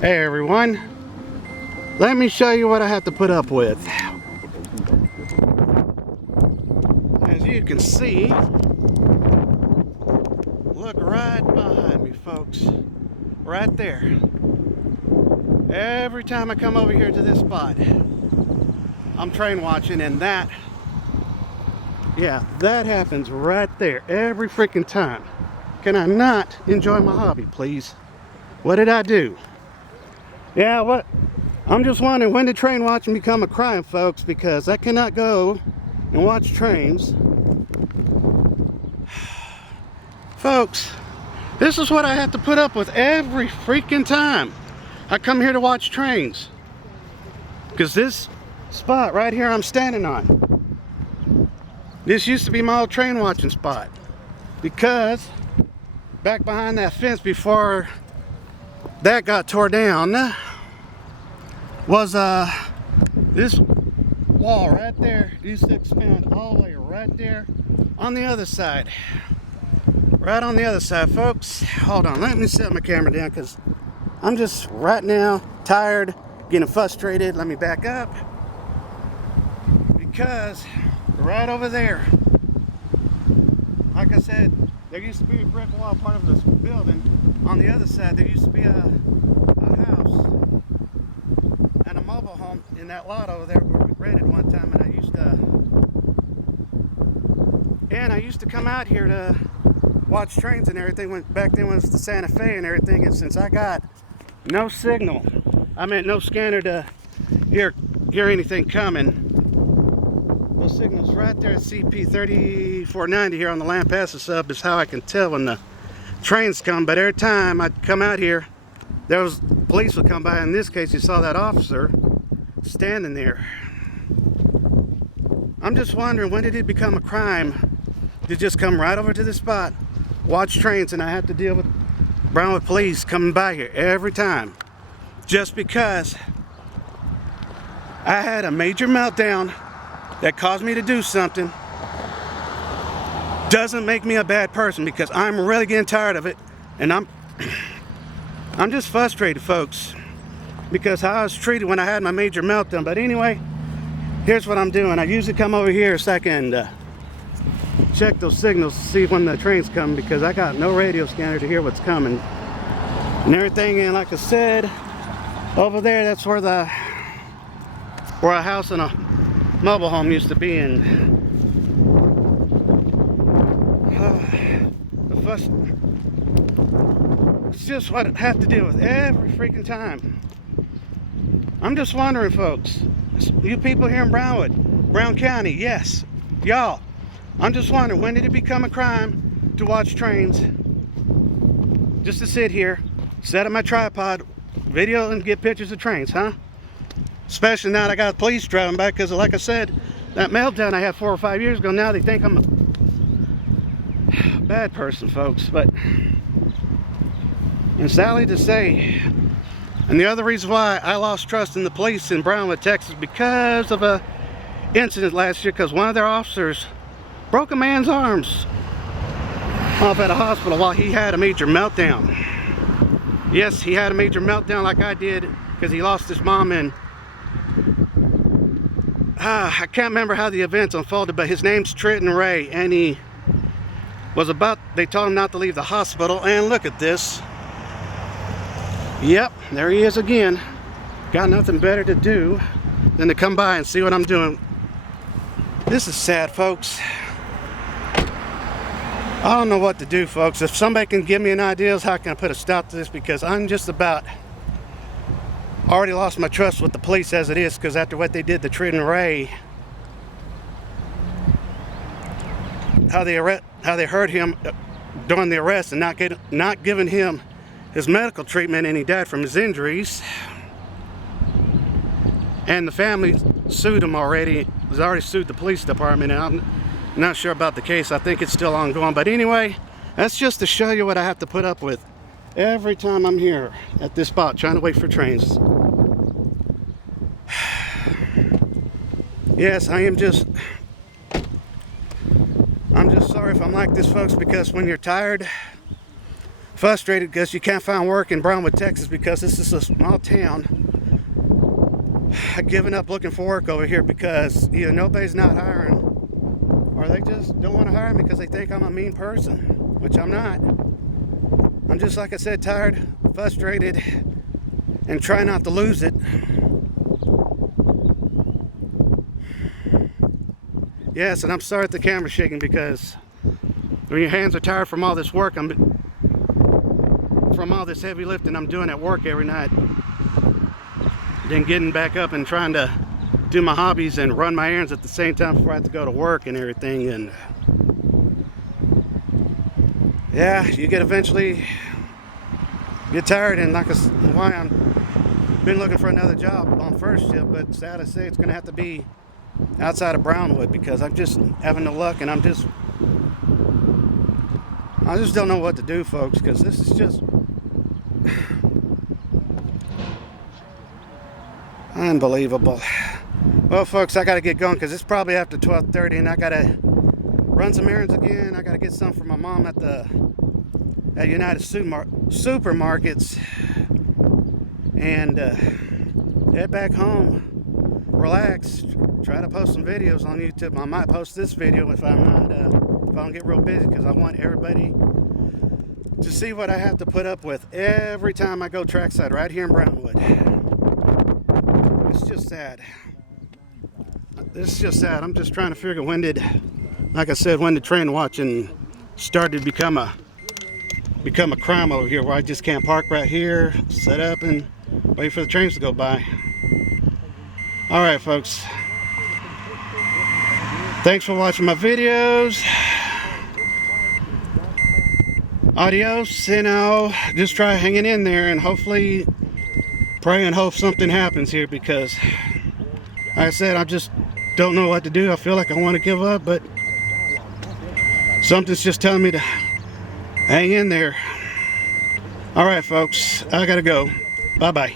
Hey everyone, let me show you what I have to put up with. As you can see, look right behind me folks, right there. Every time I come over here to this spot, I'm train watching, and that happens right there every freaking time. Can I not enjoy my hobby, please? What did I do? Yeah, what? I'm just wondering, when did train watching become a crime, folks? Because I cannot go and watch trains. Folks, this is what I have to put up with every freaking time I come here to watch trains. Because this spot right here I'm standing on, this used to be my old train watching spot. Because back behind that fence before that got tore down was this wall right there. It used to expand all the way right there on the other side. Right on the other side, folks. Hold on, let me set my camera down because I'm just right now tired, getting frustrated. Let me back up. Because right over there, like I said, there used to be a brick wall part of this building. On the other side, there used to be a house and a mobile home in that lot over there where we rented one time, and I used to come out here to watch trains and everything. Back then was the Santa Fe and everything, and since I got no signal, I meant no scanner to hear anything coming. Those signals right there at CP 3490 here on the Lampasas sub is how I can tell when the trains come. But every time I'd come out here, there was police would come by. In this case, you saw that officer standing there. I'm just wondering, when did it become a crime to just come right over to this spot, watch trains, and I have to deal with Brownwood police coming by here every time just because I had a major meltdown that caused me to do something. Doesn't make me a bad person, because I'm really getting tired of it, and I'm just frustrated, folks, because how I was treated when I had my major meltdown. But anyway, here's what I'm doing. I usually come over here so I can check those signals to see when the train's coming, because I got no radio scanner to hear what's coming and everything. And like I said, over there, that's where a house and a mobile home used to be. And it's just what I have to deal with every freaking time. I'm just wondering, folks, you people here in Brown County, yes, y'all, I'm just wondering, when did it become a crime to watch trains? Just to sit here, set up my tripod, video and get pictures of trains, huh? Especially now that I got police driving by, because like I said, that meltdown I had 4 or 5 years ago, now they think I'm a bad person, folks. But, and sadly to say, and the other reason why I lost trust in the police in Brownwood, Texas, because of a incident last year, because one of their officers broke a man's arms off at a hospital while he had a major meltdown. Yes, he had a major meltdown like I did, because he lost his mom. And I can't remember how the events unfolded, but his name's Trenton Ray, and they told him not to leave the hospital. And look at this. Yep, there he is again. Got nothing better to do than to come by and see what I'm doing. This is sad, folks. I don't know what to do, folks. If somebody can give me an idea how can I put a stop to this, because I'm just about already lost my trust with the police as it is, because after what they did to Trenton Ray, how they hurt him during the arrest and not giving him his medical treatment, and he died from his injuries. And the family sued him already. Has already sued the police department, and I'm not sure about the case. I think it's still ongoing. But anyway, that's just to show you what I have to put up with every time I'm here at this spot trying to wait for trains. Yes, I'm just sorry if I'm like this, folks, because when you're tired frustrated because you can't find work in Brownwood, Texas, because this is a small town. I've given up looking for work over here because either nobody's not hiring, or they just don't want to hire me because they think I'm a mean person, which I'm not. I'm just, like I said, tired, frustrated, and try not to lose it. Yes, and I'm sorry if the camera's shaking, because when your hands are tired from all this work, from all this heavy lifting I'm doing at work every night, then getting back up and trying to do my hobbies and run my errands at the same time before I have to go to work and everything. And yeah, you get eventually get tired, and like why I'm been looking for another job on first shift, but sad to say it's gonna have to be outside of Brownwood, because I'm just having no luck, and I just don't know what to do, folks, because this is just unbelievable. Well, folks, I gotta get going because it's probably after 12:30, and I gotta run some errands again. I gotta get some for my mom at United Supermarkets, and head back home, relax, try to post some videos on YouTube. I might post this video if I don't get real busy, because I want everybody to see what I have to put up with every time I go trackside right here in Brownwood. It's just sad. It's just sad. I'm just trying to figure when did train watching started to become a crime over here, where I just can't park right here, set up, and wait for the trains to go by. All right, folks. Thanks for watching my videos. Adios, and I'll just try hanging in there and hopefully pray and hope something happens here, because like I said, I just don't know what to do. I feel like I want to give up, but something's just telling me to hang in there. All right, folks, I gotta go. Bye-bye.